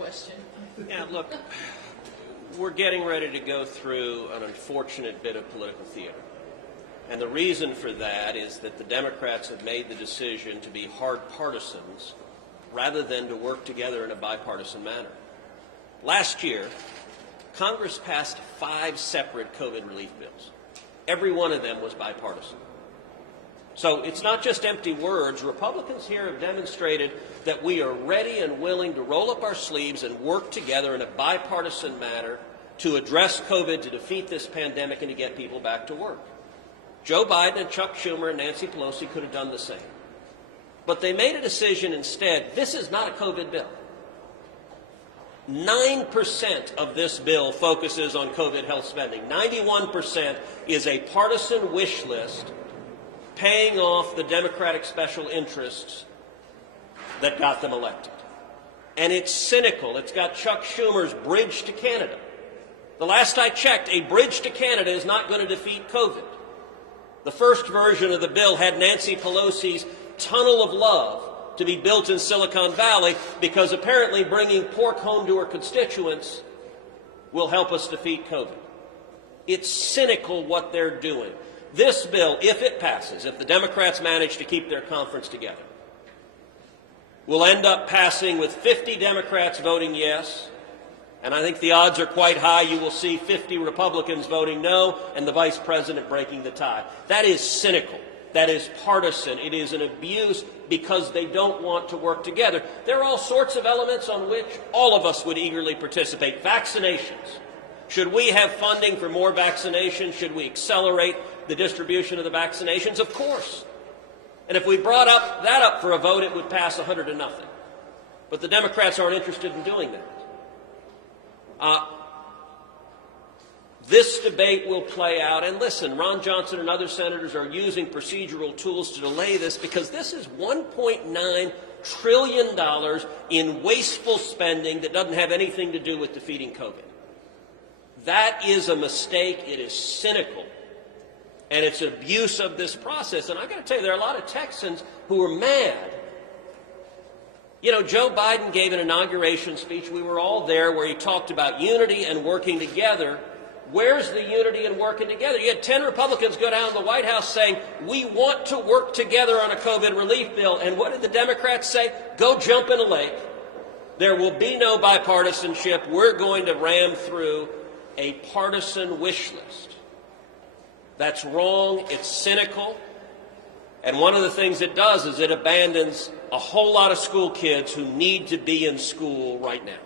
question. Yeah, look, we're getting ready to go through an unfortunate bit of political theater. And the reason for that is that the Democrats have made the decision to be hard partisans rather than to work together in a bipartisan manner. Last year, Congress passed 5 separate COVID relief bills. Every one of them was bipartisan. So it's not just empty words. Republicans here have demonstrated that we are ready and willing to roll up our sleeves and work together in a bipartisan manner to address COVID, to defeat this pandemic, and to get people back to work. Joe Biden and Chuck Schumer and Nancy Pelosi could have done the same. But they made a decision instead. This is not a COVID bill. 9% of this bill focuses on COVID health spending. 91% is a partisan wish list paying off the Democratic special interests that got them elected. And it's cynical. It's got Chuck Schumer's bridge to Canada. The last I checked, a bridge to Canada is not going to defeat COVID. The first version of the bill had Nancy Pelosi's tunnel of love to be built in Silicon Valley because apparently bringing pork home to her constituents will help us defeat COVID. It's cynical what they're doing. This bill, if it passes, if the Democrats manage to keep their conference together, will end up passing with 50 Democrats voting yes, and I think the odds are quite high you will see 50 Republicans voting no and the Vice President breaking the tie. That is cynical. That is partisan. It is an abuse because they don't want to work together. There are all sorts of elements on which all of us would eagerly participate. Vaccinations. Should we have funding for more vaccinations? Should we accelerate the distribution of the vaccinations? Of course. And if we brought that up for a vote, it would pass 100-0. But the Democrats aren't interested in doing that. This debate will play out, and listen, Ron Johnson and other senators are using procedural tools to delay this because this is $1.9 trillion in wasteful spending that doesn't have anything to do with defeating COVID. That is a mistake. It is cynical, and it's an abuse of this process. And I've got to tell you, there are a lot of Texans who are mad. You know, Joe Biden gave an inauguration speech. We were all there where he talked about unity and working together. Where's the unity and working together? You had 10 Republicans go down to the White House saying, we want to work together on a COVID relief bill. And what did the Democrats say? Go jump in a lake. There will be no bipartisanship. We're going to ram through a partisan wish list. That's wrong. It's cynical. And one of the things it does is it abandons a whole lot of school kids who need to be in school right now.